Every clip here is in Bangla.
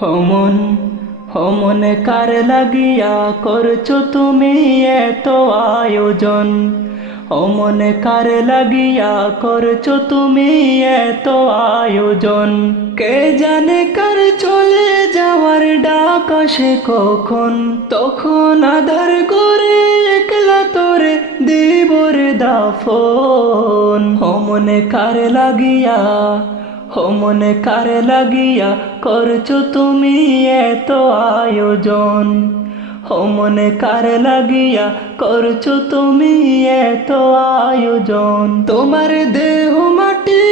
হমন হমন কার লাগিয়া করছো তুমি এত আয়োজন। অমন কার লাগিয়া করছো তুমি এত আয়োজন। কে জানে কার চলে যাওয়ার ডাক আসে কখন, তখন আধার করে একলা তোরে দিবরে দাফন। অমন কার লাগিয়া অমন কার লাগিয়া করছো তুমি এত আয়োজন। অমন কার লাগিয়া করছো তুমি এত আয়োজন। তোমার দেহ মাটি,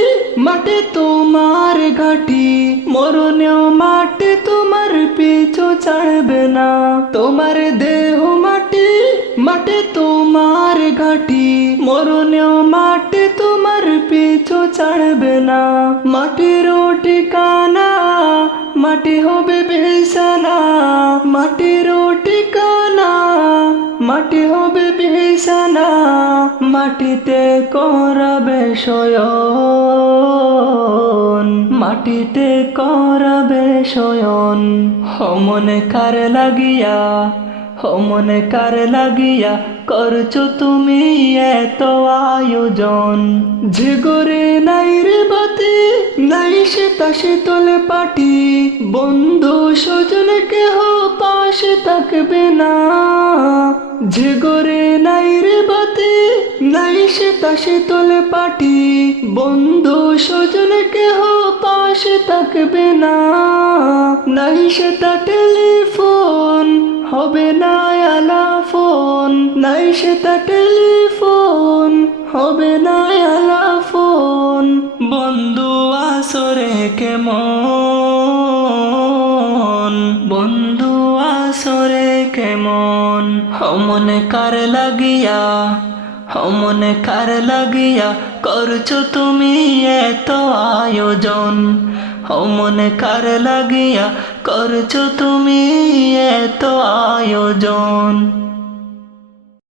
মাটি তোমার ঘাটি, মরণেও মাটি তোমার পিছু ছাড়বে না। তোমার দেহ মাটি, মাটি তোমার ঘাটি, মরণেও মাটি তোমার পিছু ছাড়বে না। মাটির ঠিকানা মাটি হবে বিছানা, মাটির ঠিকানা মাটি হবে বিছানা। মাটিতে করাবে শয়ন, মাটিতে করাবে শয়ন। অমন কার লাগিয়া অমন কার লাগিয়া করছো তুমি এত আয়োজন। যে গরে নাই রে বাতি, নাই সীতা শীতল পাটি, বন্ধু স্বজন কেহ পাশে থাকবে না। যে গরে নাই রে বাতি, নাই সীতা শীতল পাটি, বন্ধু স্বজন কেহ পাশে থাকবে না। নাই সেটা টেলিফোন, হবে না আলাফোন। নাই সেটা টেলিফোন, হবে না আলাফোন। বন্ধু আসরে কেমন, বন্ধু আসরে কেমন। অমন কার লাগিয়া অমন কার লাগিয়া করছো তুমি এত আয়োজন। অমন কার লাগিয়া করছো তুমি এত আয়োজন।